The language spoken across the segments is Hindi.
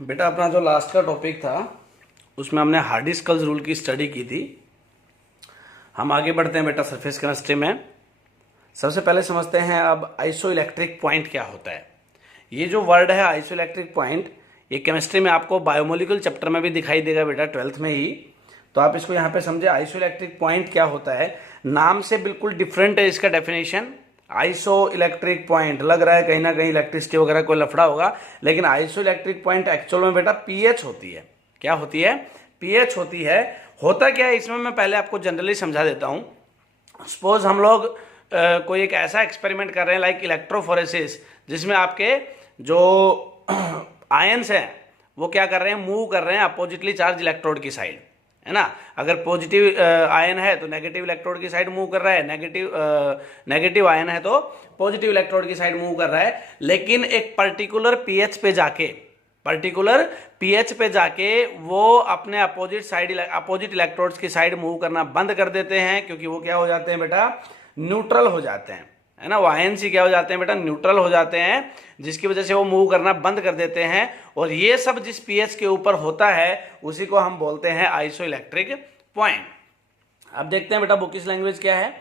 बेटा अपना जो लास्ट का टॉपिक था उसमें हमने हार्डी-स्कल्स रूल की स्टडी की थी। हम आगे बढ़ते हैं बेटा सरफेस केमिस्ट्री में। सबसे पहले समझते हैं अब आइसोइलेक्ट्रिक पॉइंट क्या होता है। ये जो वर्ड है आइसोइलेक्ट्रिक पॉइंट, ये केमिस्ट्री में आपको बायोमोलिक्यूल चैप्टर में भी दिखाई देगा बेटा 12th में ही। तो आप इसको यहाँ पे समझे आइसोइलेक्ट्रिक पॉइंट क्या होता है। नाम से बिल्कुल डिफरेंट है इसका डेफिनेशन। आइसो इलेक्ट्रिक पॉइंट लग रहा है कहीं ना कहीं इलेक्ट्रिसिटी वगैरह कोई लफड़ा होगा, लेकिन आइसो इलेक्ट्रिक पॉइंट एक्चुअल में बेटा पीएच होती है। क्या होती है? पीएच होती है। होता क्या है इसमें मैं पहले आपको जनरली समझा देता हूं। सपोज हम लोग कोई एक ऐसा एक्सपेरिमेंट कर रहे हैं लाइक इलेक्ट्रोफोरेसिस, जिसमें आपके जो आयंस हैं वो क्या कर रहे हैं, मूव कर रहे हैं अपोजिटली चार्ज इलेक्ट्रोड की साइड, है ना। अगर पॉजिटिव आयन है तो नेगेटिव इलेक्ट्रोड की साइड मूव कर रहा है, नेगेटिव आयन है तो पॉजिटिव इलेक्ट्रोड की साइड मूव कर रहा है। लेकिन एक पर्टिकुलर पीएच पे जाके वो अपने अपोजिट इलेक्ट्रोड्स की साइड मूव करना बंद कर देते हैं, क्योंकि वो क्या हो जाते हैं बेटा, न्यूट्रल हो जाते हैं, है ना। वो आयन सी क्या हो जाते हैं बेटा, न्यूट्रल हो जाते हैं, जिसकी वजह से वो मूव करना बंद कर देते हैं। और ये सब जिस पीएच के ऊपर होता है उसी को हम बोलते हैं आइसोइलेक्ट्रिक पॉइंट। अब देखते हैं बेटा बुक की लैंग्वेज क्या है।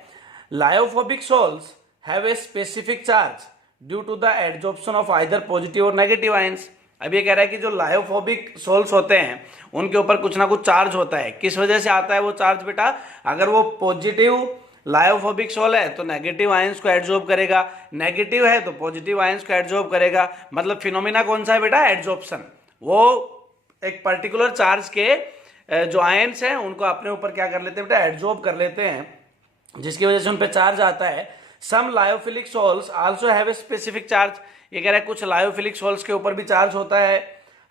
Lyophobic sols have a specific charge due to the adsorption of either positive और नेगेटिव आयंस। अब ये कह रहा है कि जो लायोफोबिक सोल्स होते हैं उनके ऊपर कुछ ना कुछ चार्ज होता है। किस वजह से आता है वो चार्ज बेटा? अगर वो पॉजिटिव लायोफोबिक सोल है तो नेगेटिव आयंस को एडजॉर्ब करेगा, नेगेटिव है तो पॉजिटिव आयंस को एडजॉर्ब करेगा। मतलब फिनोमिना कौन सा है बेटा? एडजॉर्प्शन। वो एक पर्टिकुलर चार्ज के जो आयंस हैं उनको अपने ऊपर क्या कर लेते हैं बेटा, एडजॉर्ब कर लेते हैं, जिसकी वजह से उन पे चार्ज आता है। Some lyophilic sols also have a specific charge. ये कह रहा है कुछ लायोफिलिक सोल्स के ऊपर भी चार्ज होता है।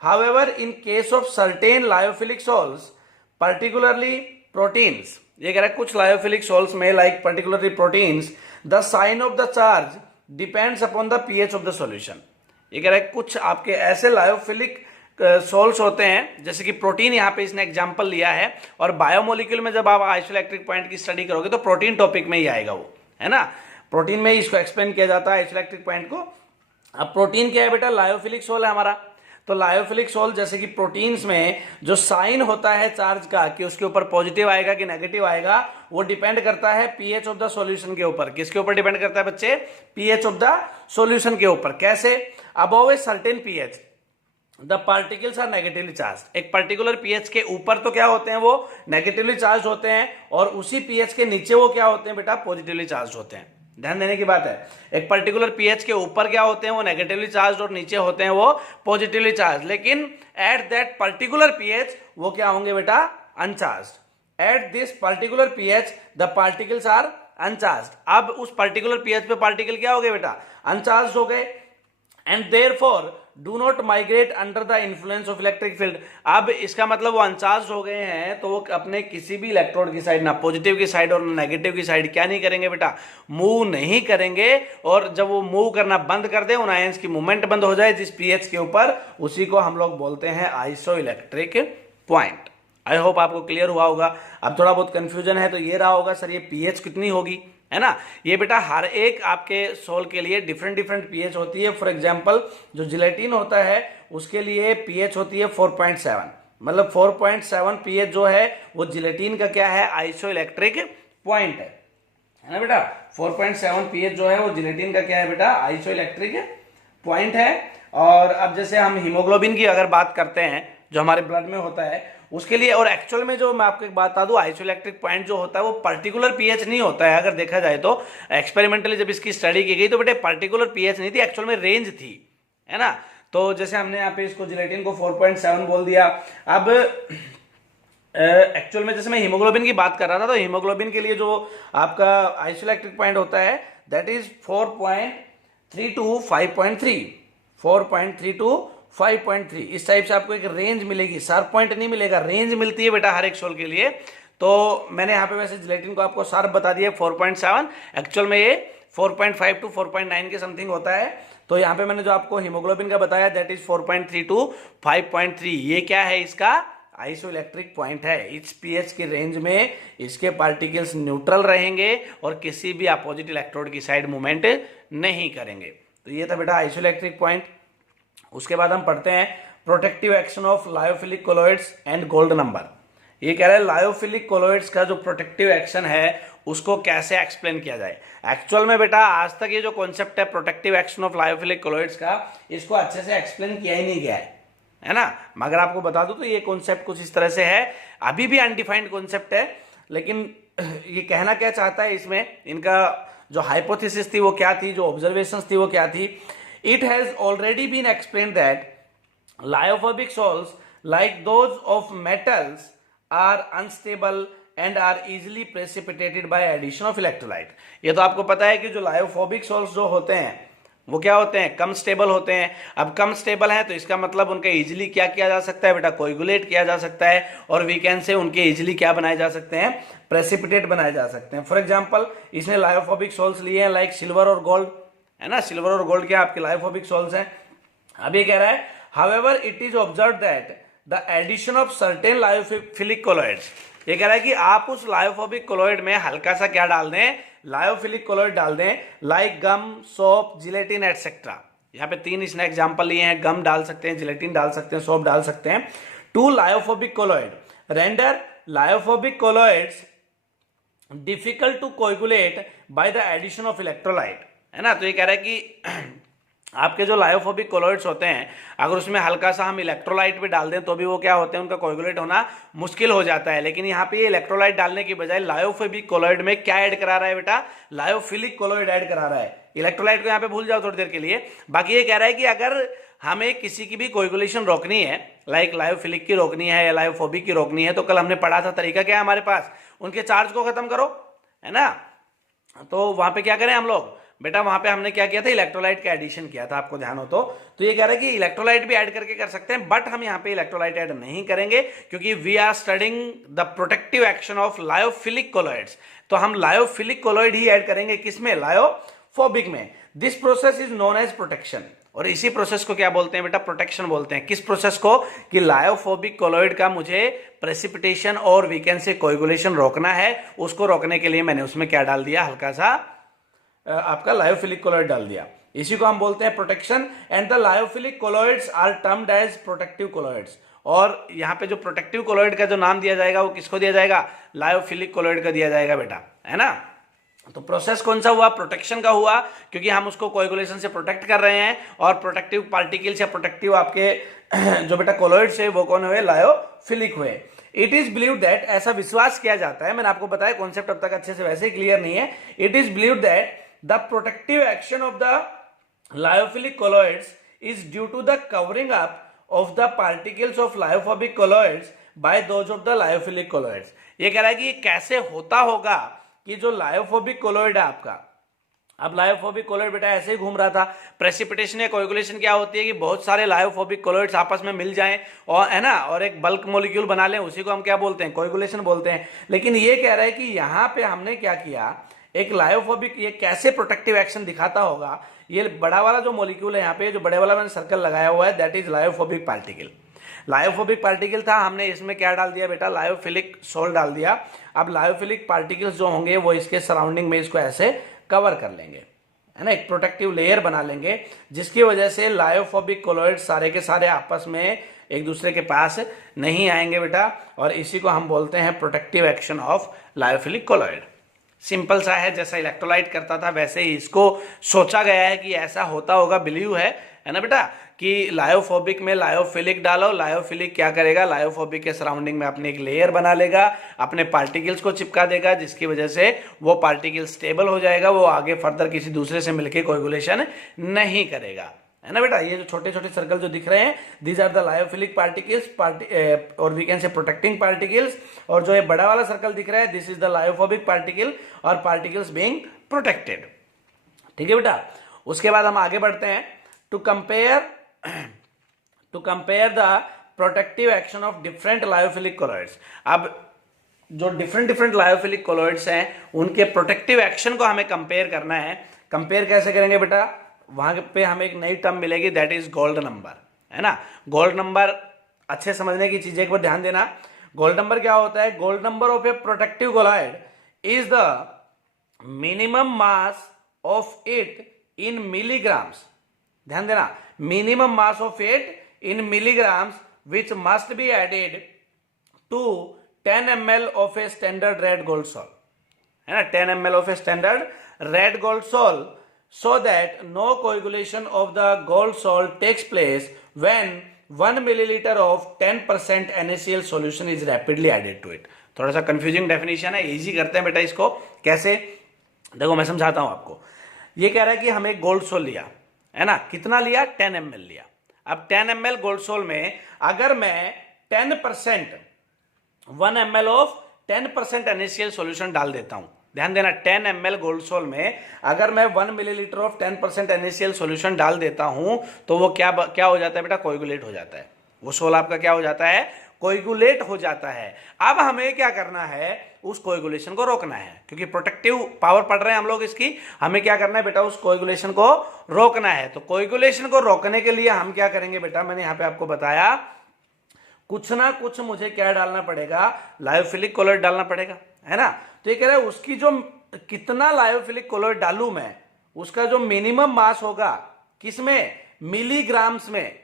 However in case of certain lyophilic sols particularly proteins, ये कह रहा है कुछ लायोफिलिक सोल्स में like particularly proteins, the sign of the charge depends upon the pH of the solution. ये कह रहा है कुछ आपके ऐसे लायोफिलिक सोल्स होते हैं, जैसे कि प्रोटीन, यहाँ पे इसने एग्जांपल लिया है। और बायोमोलिक्यूल में जब आप आइसोइलेक्ट्रिक पॉइंट की स्टडी करोगे तो प्रोटीन टॉपिक में ही आएगा वो, है ना। प्रोटीन में ही इसको एक्सप्लेन किया जाता है आइसोइलेक्ट्रिक पॉइंट को। अब प्रोटीन क्या है बेटा? लायोफिलिक सोल है हमारा। तो लायोफिलिक सोल जैसे कि प्रोटीन्स में जो साइन होता है चार्ज का कि उसके ऊपर पॉजिटिव आएगा कि नेगेटिव आएगा, वो डिपेंड करता है पीएच ऑफ द सॉल्यूशन के ऊपर। किसके ऊपर डिपेंड करता है बच्चे? पीएच ऑफ द सॉल्यूशन के ऊपर। कैसे? Above a certain pH the particles are negatively charge. एक पर्टिकुलर पीएच के ऊपर तो क्या होते हैं, वो नेगेटिवली चार्ज होते हैं, और उसी पीएच के नीचे वो क्या होते हैं बेटा, पॉजिटिवली चार्ज होते हैं। ध्यान देने की बात है। एक पर्टिकुलर पीएच के ऊपर क्या होते हैं, वो नेगेटिवली चार्ज, और नीचे होते हैं वो पॉजिटिवली चार्ज। लेकिन एट दैट पर्टिकुलर पीएच वो क्या होंगे बेटा, uncharged. At this particular pH the particles are uncharged. अब उस पर्टिकुलर पीएच पे पार्टिकल क्या हो गए बेटा, अनचार्ज्ड हो गए। And therefore do not migrate under the influence of electric field. अब इसका मतलब वो अनचार्ज हो गए हैं तो वो अपने किसी भी इलेक्ट्रोड की साइड, ना पॉजिटिव की साइड और ना नेगेटिव की साइड, क्या नहीं करेंगे बेटा, मूव नहीं करेंगे। और जब वो मूव करना बंद कर दे, उन आयंस की मूवमेंट बंद हो जाए जिस पीएच के ऊपर, उसी को हम लोग बोलते हैं iso electric point. I hope आपको क्लियर हुआ होगा। अब थोड़ा बहुत कंफ्यूजन है तो ये रहा होगा सर ये पीएच कितनी होगी, है ना। ये बेटा हर एक आपके सोल के लिए डिफरेंट पीएच होती है। फॉर एग्जांपल जो जिलेटिन होता है उसके लिए पीएच होती है 4.7, मतलब 4.7 पीएच जो है वो जिलेटिन का क्या है, आइसो इलेक्ट्रिक पॉइंट है ना बेटा। 4.7 पीएच जो है वो जिलेटिन का क्या है बेटा, आइसो इलेक्ट्रिक पॉइंट है। और अब जैसे हम हीमोग्लोबिन की अगर बात करते हैं जो हमारे ब्लड में होता है उसके लिए, और एक्चुअल में जो मैं आपको एक बात बता दूं, आइसोइलेक्ट्रिक पॉइंट जो होता है वो पर्टिकुलर पीएच नहीं होता है। अगर देखा जाए तो एक्सपेरिमेंटली जब इसकी स्टडी की गई तो बेटे पर्टिकुलर पीएच नहीं थी, एक्चुअल में रेंज थी, है ना। तो जैसे हमने यहाँ पे इसको जिलेटिन को 4.7 बोल दिया। अब एक्चुअल में जैसे मैं हीमोग्लोबिन की बात कर रहा था तो हीमोग्लोबिन के लिए जो आपका आइसोइलेक्ट्रिक पॉइंट होता है दैट इज 4.3 to 5.3, 4.3 to 5.3। इस टाइप से आपको एक रेंज मिलेगी, शार्प पॉइंट नहीं मिलेगा, रेंज मिलती है बेटा हर एक सोल के लिए। तो मैंने यहाँ पे वैसे जिलेटिन को आपको शार्प बता दिया 4.7, एक्चुअल में ये 4.5 to 4.9 के समथिंग होता है। तो यहाँ पे मैंने जो आपको हीमोग्लोबिन का बताया दैट इज 4.3 to 5.3। ये क्या है, इसका आइसोइलेक्ट्रिक पॉइंट है। इस पीएच की रेंज में इसके पार्टिकल्स न्यूट्रल रहेंगे और किसी भी अपोजिट इलेक्ट्रोड की साइड मूवमेंट नहीं करेंगे। तो ये था बेटा आइसोइलेक्ट्रिक पॉइंट। उसके बाद हम पढ़ते हैं protective action of lyophilic colloids and gold number. ये कह रहा है लायोफिलिक कोलॉइड्स का जो प्रोटेक्टिव एक्शन है उसको कैसे एक्सप्लेन किया जाए। एक्चुअल में बेटा आज तक ये जो कॉन्सेप्ट है protective action of lyophilic colloids का, इसको अच्छे से एक्सप्लेन किया ही नहीं गया है ना। मगर आपको बता दूं तो ये कॉन्सेप्ट कुछ इस तरह से है, अभी भी अनडिफाइंड कॉन्सेप्ट है, लेकिन ये कहना क्या चाहता है इसमें, इनका जो हाइपोथेसिस थी वो क्या थी, जो ऑब्जर्वेशंस थी वो क्या थी। It has already been explain that lyophobic salts like those of metals are unstable and are easily precipitated by addition of electrolyte। ये तो आपको पता है कि जो लायोफोबिक सॉल्ट्स जो होते हैं वो क्या होते हैं, कम स्टेबल होते हैं। अब कम स्टेबल है तो इसका मतलब उनका इजीली क्या किया जा सकता है बेटा, कोएगुलेट किया जा सकता है, और वीकेंड से उनके इजीली क्या बनाए जा सकते हैं, प्रेसिपिटेट बनाए जा सकते हैं। फॉर एग्जाम्पल इसने लायोफोबिक सॉल्ट्स लिए हैं लाइक सिल्वर और गोल्ड, है ना। सिल्वर और गोल्ड क्या आपके लायोफोबिक सॉल्ट्स हैं। अब ये कह रहा है however it is observed that the addition of certain lyophilic colloids, ये कह रहा है कि आप उस लायोफोबिक कोलॉइड में हल्का सा क्या डाल दें, लायोफिलिक कोलॉइड डाल दें, लाइक गम, सोप, जिलेटिन एटसेट्रा। यहाँ पे 3 इसने एग्जांपल लिए हैं, गम डाल सकते हैं, जिलेटिन डाल सकते हैं, सोप डाल सकते हैं। To lyophobic colloid render lyophobic colloids difficult to coagulate by the addition of electrolyte, है ना। तो ये कह रहा है कि आपके जो लायोफोबिक कोलॉइड्स होते हैं अगर उसमें हल्का सा हम इलेक्ट्रोलाइट भी डाल दें तो भी वो क्या होते हैं, उनका कोएगुलेट होना मुश्किल हो जाता है। लेकिन यहाँ पे ये इलेक्ट्रोलाइट डालने की बजाय लायोफोबिक कोलॉइड में क्या ऐड करा रहा है बेटा, लायोफिलिक कोलॉइड ऐड करा रहा है। इलेक्ट्रोलाइट को यहाँ पे भूल जाओ थोड़ी देर के लिए। बाकी ये कह रहा है कि अगर हमें किसी की भी कोएगुलेशन रोकनी है, लाइक लायोफिलिक की रोकनी है या लायोफोबिक की रोकनी है, तो कल हमने पढ़ा था तरीका क्या है हमारे पास, उनके चार्ज को खत्म करो, है ना। तो वहां पे क्या करें हम लोग बेटा, वहां पे हमने क्या किया था, इलेक्ट्रोलाइट का एडिशन किया था, आपको ध्यान हो तो ये कह रहा है कि इलेक्ट्रोलाइट भी ऐड करके कर सकते हैं, बट हम यहाँ पे इलेक्ट्रोलाइट ऐड नहीं करेंगे क्योंकि we are studying the protective action of lyophilic colloids. तो हम लायोफिलिक कोलॉइड ही ऐड करेंगे, किसमें, लायोफोबिक में। This process is known as protection, और इसी प्रोसेस को क्या बोलते हैं बेटा, प्रोटेक्शन बोलते हैं। किस प्रोसेस को, कि लायोफोबिक कोलॉइड का मुझे प्रेसिपिटेशन और वीकेंड से कोएगुलेशन रोकना है, उसको रोकने के लिए मैंने उसमें क्या डाल दिया, हल्का सा आपका लायोफिलिक कोलॉइड डाल दिया। इसी को हम बोलते हैं protection. And the lyophilic colloids are termed as protective colloids. और यहाँ पे जो प्रोटेक्टिव कोलॉइड का जो नाम दिया जाएगा वो किसको दिया जाएगा, लायोफिलिक कोलॉइड का दिया जाएगा बेटा, है ना। तो प्रोसेस कौन सा हुआ, प्रोटेक्शन का हुआ, क्योंकि हम उसको कोएगुलेशन से प्रोटेक्ट कर रहे हैं, और प्रोटेक्टिव पार्टिकल्स या प्रोटेक्टिव आपके जो बेटा कोलॉइड्स है वो कौन हुए, लायोफिलिक हुए। इट इज बिलीव दैट, ऐसा विश्वास किया जाता है, मैंने आपको बताया कॉन्सेप्ट अब तक अच्छे से वैसे ही क्लियर नहीं है। It is believe that the protective action of the lyophilic colloids is due to the covering up of the particles of lyophobic colloids by those of the lyophilic colloids। ये कह रहा है कि कैसे होता होगा कि जो लायोफोबिक कोलॉइड है आपका, अब लायोफोबिक कोलॉइड बेटा ऐसे ही घूम रहा था। प्रेसिपिटेशन या कोएगुलेशन क्या होती है कि बहुत सारे लायोफोबिक कोलॉइड्स आपस में मिल जाएं और, है ना, और एक बल्क मॉलिक्यूल बना लें, उसी को हम क्या बोलते हैं, कोएगुलेशन बोलते हैं। लेकिन ये कह रहा है कि यहाँ पे हमने क्या किया, एक लायोफोबिक, ये कैसे प्रोटेक्टिव एक्शन दिखाता होगा, ये बड़ा वाला जो मॉलिक्यूल है यहाँ पे, जो बड़े वाला मैंने सर्कल लगाया हुआ है, that is lyophobic particle. Lyophobic particle था, हमने इसमें क्या डाल दिया बेटा, लायोफिलिक सोल्ट डाल दिया। अब लायोफिलिक पार्टिकल्स जो होंगे वो इसके सराउंडिंग में इसको ऐसे कवर कर लेंगे, है ना, एक प्रोटेक्टिव लेयर बना लेंगे, जिसकी वजह से लायोफोबिक कोलॉइड सारे के सारे आपस में एक दूसरे के पास नहीं आएंगे बेटा, और इसी को हम बोलते हैं protective action of lyophilic colloid. Simple सा है, जैसा इलेक्ट्रोलाइट करता था वैसे ही इसको सोचा गया है कि ऐसा होता होगा, बिलीव है ना बेटा, कि लायोफोबिक में लायोफिलिक डालो, लायोफिलिक क्या करेगा, लायोफोबिक के सराउंडिंग में अपने एक लेयर बना लेगा, अपने पार्टिकल्स को चिपका देगा, जिसकी वजह से वो पार्टिकल स्टेबल हो जाएगा, वो आगे फर्दर किसी दूसरे से मिलकर कोएगुलेशन नहीं करेगा, है ना बेटा। ये जो छोटे छोटे सर्कल जो दिख रहे हैं, these are the lyophilic particles, और we can say protecting particles, और जो ये बड़ा वाला सर्कल दिख रहा है, this is the lyophobic particle और पार्टिकल्स बीइंग प्रोटेक्टेड। ठीक है बेटा। उसके बाद हम आगे बढ़ते हैं, to compare the protective action of different lyophilic colloids. अब जो डिफरेंट लायोफिलिक कोलॉइड्स हैं उनके प्रोटेक्टिव एक्शन को हमें कंपेयर करना है। कंपेयर कैसे करेंगे बेटा, वहां पे हमें एक नई टर्म मिलेगी, दैट इज गोल्ड नंबर, है ना। गोल्ड नंबर अच्छे समझने की चीज, एक बार ध्यान देना। गोल्ड नंबर क्या होता है, gold number of A protective colloid is the minimum mass of it in milligrams. ध्यान देना, minimum mass of it in milligrams which must be added to 10 ml of a standard red gold salt, है ना, 10 ml of a standard red gold salt, so that no coagulation of the gold salt takes place when 1 milliliter of 10% NaCl solution is rapidly added to it. थोड़ा सा कंफ्यूजिंग डेफिनेशन है, इजी करते हैं बेटा इसको। कैसे, देखो मैं समझाता हूं आपको। ये कह रहा है कि हमें गोल्ड सोल लिया, है ना, कितना लिया, 10 ml लिया। अब 10 ml गोल्ड सोल में अगर मैं 10% 1 ml ऑफ 10% NaCl सॉल्यूशन डाल देता हूं, ध्यान देना, 10 ml गोल्ड सोल में अगर मैं 1 मिलीलीटर ऑफ 10% NaCl सॉल्यूशन डाल देता हूं तो वो क्या हो जाता है बेटा, कोएगुलेट हो जाता है। वो सोल आपका क्या हो जाता है, कोएगुलेट हो जाता है। अब हमें क्या करना है, उस कोएगुलेशन को रोकना है, क्योंकि प्रोटेक्टिव पावर पढ़ रहे हैं हम लोग इसकी। हमें क्या करना है बेटा, उस कोएगुलेशन को रोकना है। तो कोएगुलेशन को रोकने के लिए हम क्या करेंगे बेटा, मैंने यहां पे आपको बताया, कुछ ना कुछ मुझे क्या डालना पड़ेगा, लायोफिलिक कोलॉइड डालना पड़ेगा, है ना। तो ये कह रहा है उसकी जो कितना लायोफिलिक कोलॉइड डालूं मैं, उसका जो मिनिमम मास होगा किसमें, मिलीग्राम्स में।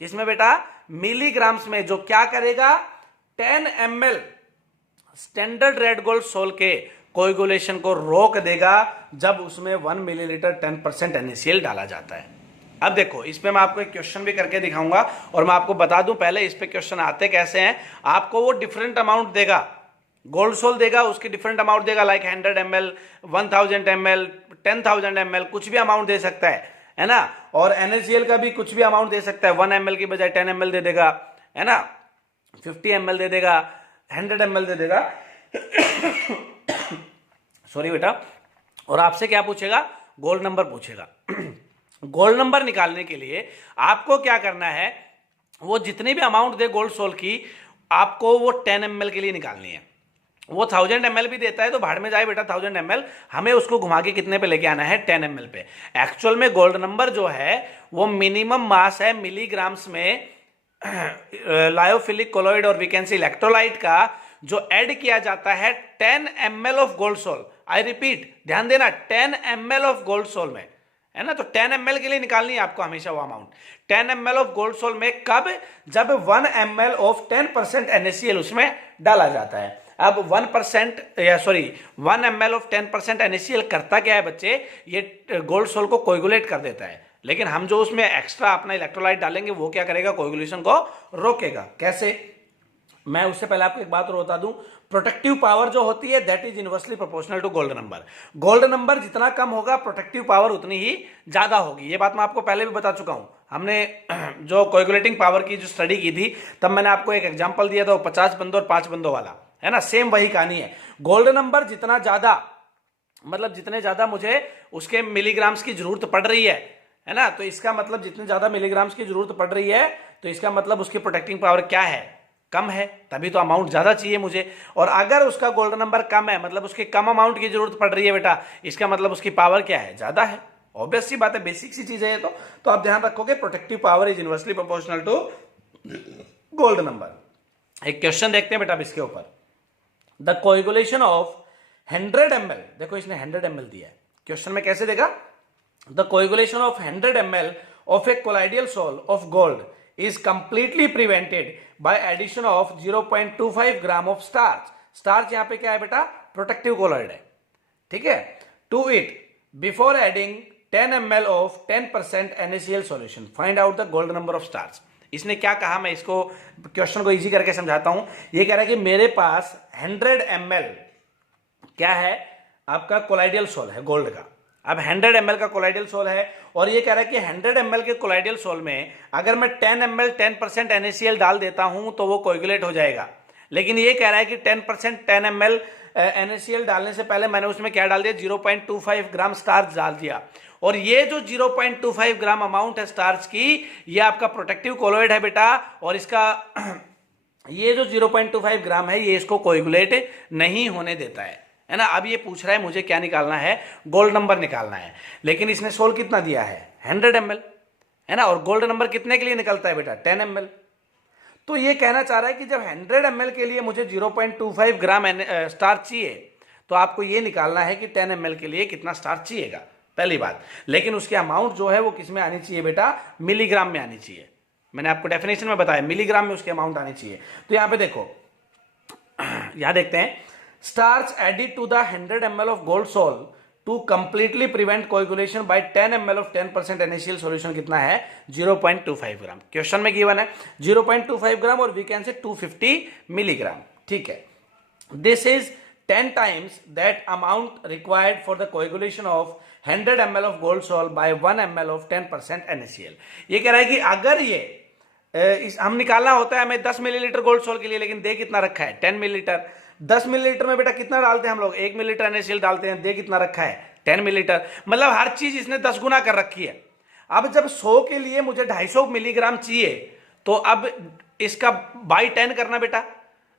किसमें बेटा, मिलीग्राम्स में। जो क्या करेगा, 10 ml standard red gold sol के कोएगुलेशन को रोक देगा जब उसमें 1 मिलीलीटर 10% NaCl डाला जाता है। अब देखो इस पे मैं आपको एक क्वेश्चन भी करके दिखाऊंगा और मैं आपको बता दूं पहले इस पे क्वेश्चन आते कैसे हैं। आपको वो डिफरेंट अमाउंट देगा, गोल्ड सोल देगा, उसकी डिफरेंट अमाउंट देगा, लाइक 100 ml, 1000 ml, 10,000 ml, कुछ भी अमाउंट दे सकता है ना। और NaCl का भी कुछ भी अमाउंट दे सकता है, 1 ml की बजाय 10 ml दे देगा, है ना, 50 ml दे देगा, 100 ml दे देगा सॉरी बेटा। और आपसे क्या पूछेगा, गोल्ड नंबर पूछेगा। गोल्ड नंबर निकालने के लिए आपको क्या करना है, वो जितनी भी अमाउंट दे गोल्ड सोल की, आपको वो 10 ml के लिए निकालनी है। वो 1000 ml भी देता है तो भाड़ में जाए बेटा 1000 ml, हमें उसको घुमा के कितने पे लेके आना है, 10 ml पे। एक्चुअल में गोल्ड नंबर जो है वो मिनिमम मास है मिलीग्राम्स में लायोफिलिक कोलॉइड और वैकेंसी इलेक्ट्रोलाइट का, जो ऐड किया जाता है 10 ml of gold sol. I repeat, ध्यान देना, 10 ml ऑफ गोल्ड सोल में, है ना। तो 10 ml के लिए निकालनी है आपको हमेशा वो amount, 10 ml of gold sol में। कब, जब 1 ml ऑफ 10% NaCl उसमें डाला जाता है। अब 1 ml ऑफ 10% NaCl करता क्या है बच्चे, ये गोल्ड सोल को कोएगुलेट कर देता है, लेकिन हम जो उसमें एक्स्ट्रा अपना इलेक्ट्रोलाइट डालेंगे वो क्या करेगा, कोएगुलेशन को रोकेगा। कैसे, मैं उससे पहले आपको एक बात और बता दूं, प्रोटेक्टिव पावर जो होती है that is inversely proportional to gold number. Gold number जितना कम होगा प्रोटेक्टिव पावर उतनी ही ज्यादा होगी। ये बात मैं आपको पहले भी बता चुका हूं। हमने जो कोएगुलेटिंग पावर की जो स्टडी की थी तब मैंने आपको एक एग्जांपल दिया था, 50 बंदों और 5 बंदों वाला, है ना। सेम वही कहानी है। गोल्ड नंबर जितना ज्यादा, मतलब जितने ज्यादा मुझे उसके मिलीग्राम्स की जरूरत पड़ रही है ना, तो इसका मतलब जितने ज्यादा मिलीग्राम्स की जरूरत पड़ रही है तो इसका मतलब उसकी प्रोटेक्टिंग पावर क्या है, कम है, तभी तो अमाउंट ज्यादा चाहिए मुझे। और अगर उसका गोल्ड नंबर कम है, मतलब उसकी कम अमाउंट की जरूरत पड़ रही है बेटा, इसका मतलब उसकी पावर क्या है, ज्यादा है। ऑब्वियस सी बात है, बेसिक सी चीज है ये तो आप ध्यान रखोगे, protective power is inversely proportional to gold number. एक क्वेश्चन देखते हैं बेटा इसके ऊपर, द कोएगुलेशन ऑफ 100 ml, देखो इसने 100 ml दिया है, क्वेश्चन में कैसे देगा, the coagulation of 100 ml of a colloidal sol of gold is completely prevented by addition of 0.25 gram of starch. Starch यहां पे क्या है बेटा, प्रोटेक्टिव कोलॉइड है, ठीक है। To it before adding 10 ml of 10% NaCl solution, find out the gold number of starch. इसने क्या कहा, मैं इसको क्वेश्चन को इजी करके समझाता हूं। ये कह रहा है कि मेरे पास 100 ml क्या है, आपका कोलाइडियल सोल है गोल्ड का। अब 100 ml का कोलाइडियल सोल है और ये कह रहा है कि 100 ml के कोलाइडियल सोल में अगर मैं 10 ml 10% NaCl डाल देता हूं तो वो कोएगुलेट हो जाएगा। लेकिन ये कह रहा है कि 10% 10 ml NaCl डालने से पहले मैंने उसमें क्या डाल दिया, 0.25 ग्राम स्टार्च डाल दिया। और ये जो 0.25 ग्राम अमाउंट है स्टार्च की, ये आपका प्रोटेक्टिव कोलॉइड है बेटा, और इसका ये जो 0.25 ग्राम है ये इसको कोएगुलेट नहीं होने देता है ना। अब ये पूछ रहा है मुझे क्या निकालना है, गोल्ड नंबर निकालना है, लेकिन इसने सोल कितना दिया है, 100 ml, है ना। और गोल्ड नंबर कितने के लिए निकलता है बेटा, 10 ml। तो ये कहना चाह रहा है कि जब 100 ml के लिए मुझे 0.25 ग्राम स्टार्च चाहिए तो आपको ये निकालना है कि 10 ml के लिए कितना स्टार्च चाहिएगा, पहली बात। लेकिन उसकी अमाउंट जो है वो किस में आनी चाहिए बेटा, मिलीग्राम में आनी चाहिए, मैंने आपको डेफिनेशन में बताया, मिलीग्राम में उसकी अमाउंट आनी चाहिए। तो यहां पे देखो, यहां देखते हैं, starch added to the 100 ml of gold sol to completely prevent coagulation by 10 ml of 10% NaCl solution कितना है 0.25 ग्राम। क्वेश्चन में गिवन है 0.25 ग्राम और वी कैन से 250 मिलीग्राम। ठीक है, this is 10 times that amount required for the coagulation of 100 ml of gold salt by 1 ml of 10% NaCl। ये कह रहा है कि अगर ये हम निकालना होता है हमें 10 मिलीलीटर गोल्ड सोल के लिए, लेकिन दे कितना रखा है 10 मिलीलीटर। 10 मिलीलीटर में बेटा कितना डालते हैं हम लोग, 1 मिलीलीटर NaCl डालते हैं, दे कितना रखा है 10 मिलीलीटर, मतलब हर चीज इसने 10 गुना कर रखी है। अब जब 100 के लिए मुझे 250 मिलीग्राम चाहिए, तो अब इसका बाई 10 करना बेटा,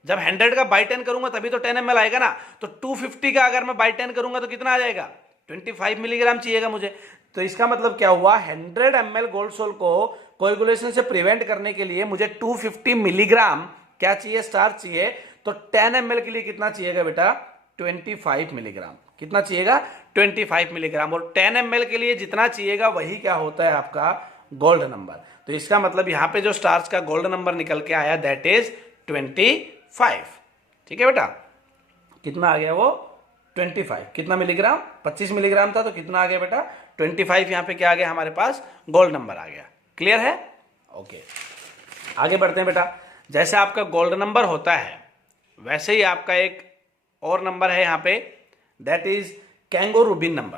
जब 100 का बाई 10 करूंगा तभी तो 10 ml आएगा ना। तो 250 का अगर मैं बाई 10 करूंगा तो कितना आ जाएगा 25 मिलीग्राम चाहिएगा मुझे। तो इसका मतलब क्या हुआ, 100 ml गोल्ड सोल को कोएगुलेशन से प्रिवेंट करने के लिए मुझे 250 मिलीग्राम क्या चाहिए, स्टार्च चाहिए। तो 10 ml के लिए कितना चाहिएगा बेटा 25 मिलीग्राम। कितना चाहिएगा 25 मिलीग्राम। और 10 ml के लिए जितना चाहिएगा वही क्या होता है आपका गोल्ड नंबर। तो इसका मतलब यहां पे जो स्टार्च का गोल्ड नंबर निकल के आया दैट इज 25। ठीक है बेटा, कितना आ गया वो 25। कितना मिलीग्राम, 25 मिलीग्राम था, तो कितना आ गया बेटा 25। यहां पे क्या आ गया हमारे पास गोल्ड नंबर आ गया। क्लियर है? ओके, आगे बढ़ते हैं बेटा। जैसे आपका गोल्ड नंबर होता है वैसे ही आपका एक और नंबर है यहां पे, that is Congo rubin number.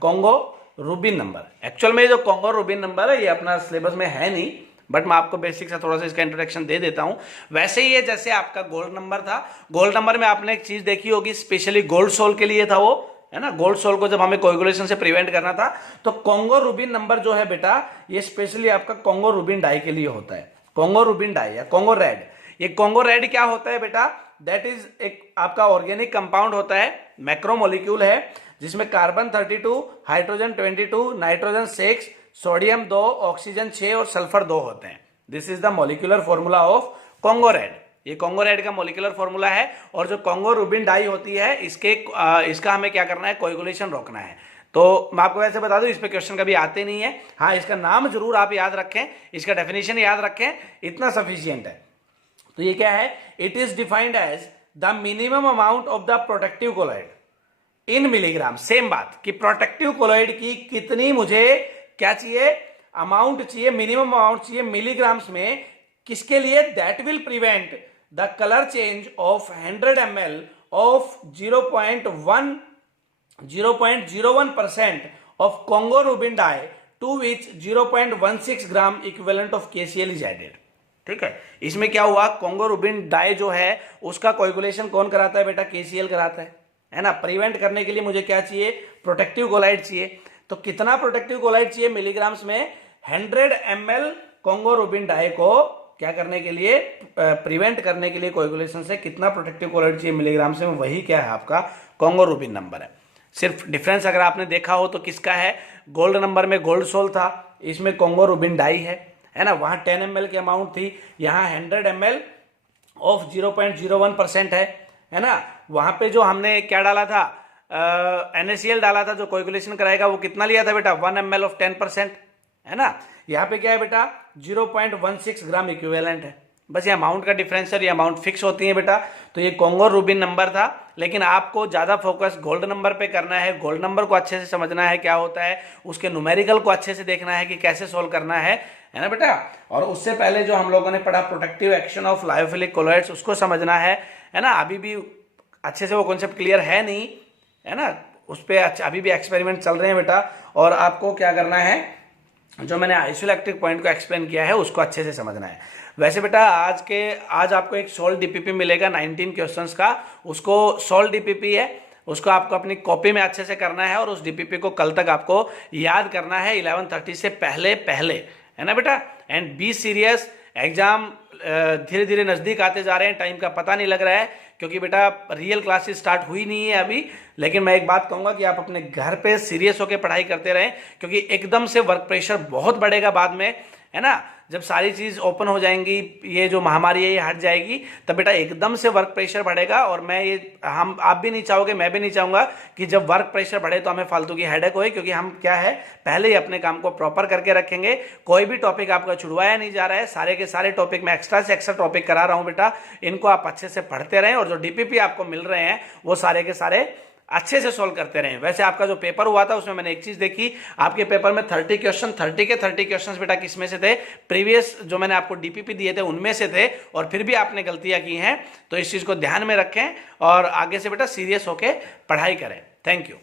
Congo rubin number, actual में जो कॉन्गो रूबिन नंबर है ये अपना सिलेबस में है नहीं, बट मैं आपको बेसिक से थोड़ा सा इसका इंट्रोडक्शन दे देता हूं। वैसे ही है जैसे आपका गोल्ड नंबर था, गोल्ड नंबर में आपने एक चीज देखी होगी, स्पेशली गोल्ड सोल के लिए था वो, है ना। गोल्ड सोल को जब हमें कोएगुलेशन से प्रिवेंट करना था, तो कॉन्गो रूबिन नंबर जो है बेटा ये स्पेशली आपका कॉन्गो रूबिन डाई के लिए होता है। कॉन्गो रूबिन डाई या कॉन्गो रेड। ये कॉन्गो रेड क्या होता है बेटा, दैट इज एक आपका ऑर्गेनिक कंपाउंड होता है, मैक्रोमोलिक्यूल है, जिसमें carbon 32, hydrogen 22, nitrogen 6, sodium 2, oxygen 6 और सल्फर 2 होते हैं। This is the molecular formula of Congo red. ये कॉन्गो रेड का मॉलिक्यूलर फॉर्मूला है। और जो कॉन्गो रूबिन डाई होती है इसका हमें क्या करना है, कोएगुलेशन रोकना है। तो मैं आपको वैसे बता दूं इस पे क्वेश्चन कभी आते नहीं है। हाँ, इसका नाम जरूर आप याद रखें, इसका डेफिनेशन याद रखें, इतना सफिशियंट है। तो ये क्या है, it is defined as the minimum amount of the protective colloid in milligram. Same बात कि प्रोटेक्टिव कोलॉइड की कितनी मुझे क्या चाहिए, अमाउंट चाहिए, मिनिमम अमाउंट चाहिए मिलीग्राम्स में, किसके लिए, that will prevent the colour change of 100 ml of 0.01% of congo rubin dye to which 0.16 gram equivalent of KCl is added. ठीक है, इसमें क्या हुआ, कॉन्गो रूबिन डाई जो है उसका कोएगुलेशन कौन कराता है बेटा, KCl कराता है ना। प्रिवेंट करने के लिए मुझे क्या चाहिए, प्रोटेक्टिव कोलाइड चाहिए। तो कितना प्रोटेक्टिव कोलाइड चाहिए मिलीग्राम्स में, 100 ml कॉन्गो रूबिन डाई को क्या करने के लिए, प्रिवेंट करने के लिए कोएगुलेशन से कितना प्रोटेक्टिव कोलाइड चाहिए मिलीग्राम्स में, वही क्या है आपका कॉन्गो रूबिन नंबर है। सिर्फ डिफरेंस अगर आपने देखा हो तो किसका है, गोल्ड नंबर में गोल्ड सोल था, इसमें कॉन्गो रूबिन डाई है ना। वहां 10 ml की अमाउंट थी, यहाँ 100 ml ऑफ 0.01% है ना। वहां पे जो हमने क्या डाला था, NaCl डाला था, जो कोएगुलेशन कराएगा, वो कितना लिया था बेटा 1 ml ऑफ 10%, है ना। यहाँ पे क्या है बेटा 0.16 ग्राम इक्विवेलेंट है। बस ये अमाउंट का डिफरेंस है, ये अमाउंट फिक्स होती है बेटा। तो ये कॉन्गो रूबिन नंबर था, लेकिन आपको ज्यादा फोकस गोल्ड नंबर पे करना है। गोल्ड नंबर को अच्छे से समझना है क्या होता है, उसके न्यूमेरिकल को अच्छे से देखना है कि कैसे सोल्व करना है ना बेटा। और उससे पहले जो हम लोगों ने पढ़ा protective action of lyophilic colloids, उसको समझना है ना। अभी भी अच्छे से वो कॉन्सेप्ट क्लियर है नहीं, है ना, उस पर अभी भी एक्सपेरिमेंट चल रहे हैं बेटा। और आपको क्या करना है, जो मैंने आइसोइलेक्ट्रिक पॉइंट को एक्सप्लेन किया है उसको अच्छे से समझना है। वैसे बेटा आज आपको एक सोल्व DPP मिलेगा 19 क्वेश्चंस का, उसको सोल्व DPP है, उसको आपको अपनी कॉपी में अच्छे से करना है और उस DPP को कल तक आपको याद करना है 11:30 से पहले है ना बेटा। एंड बी सीरियस, एग्जाम धीरे धीरे नजदीक आते जा रहे हैं, टाइम का पता नहीं लग रहा है, क्योंकि बेटा रियल क्लासेस स्टार्ट हुई नहीं है अभी। लेकिन मैं एक बात कहूंगा कि आप अपने घर पे सीरियस होकर पढ़ाई करते रहें, क्योंकि एकदम से वर्क प्रेशर बहुत बढ़ेगा बाद में, है ना। जब सारी चीज़ ओपन हो जाएंगी, ये जो महामारी है ये हट जाएगी, तब बेटा एकदम से वर्क प्रेशर बढ़ेगा। और आप भी नहीं चाहोगे, मैं भी नहीं चाहूँगा कि जब वर्क प्रेशर बढ़े तो हमें फालतू की हेडेक होए, क्योंकि हम क्या है पहले ही अपने काम को प्रॉपर करके रखेंगे। कोई भी टॉपिक आपका छुड़वाया नहीं जा रहा है, सारे के सारे टॉपिक मैं एक्स्ट्रा से एक्स्ट्रा टॉपिक करा रहा हूँ बेटा। इनको आप अच्छे से पढ़ते रहें और जो डीपीपी आपको मिल रहे हैं वो सारे के सारे अच्छे से सॉल्व करते रहें। वैसे आपका जो पेपर हुआ था उसमें मैंने एक चीज देखी, आपके पेपर में 30 क्वेश्चन, 30 के 30 क्वेश्चंस बेटा किस में से थे, प्रीवियस जो मैंने आपको डीपीपी दिए थे उनमें से थे, और फिर भी आपने गलतियां की हैं। तो इस चीज को ध्यान में रखें और आगे से बेटा सीरियस होकर पढ़ाई करें। Thank you.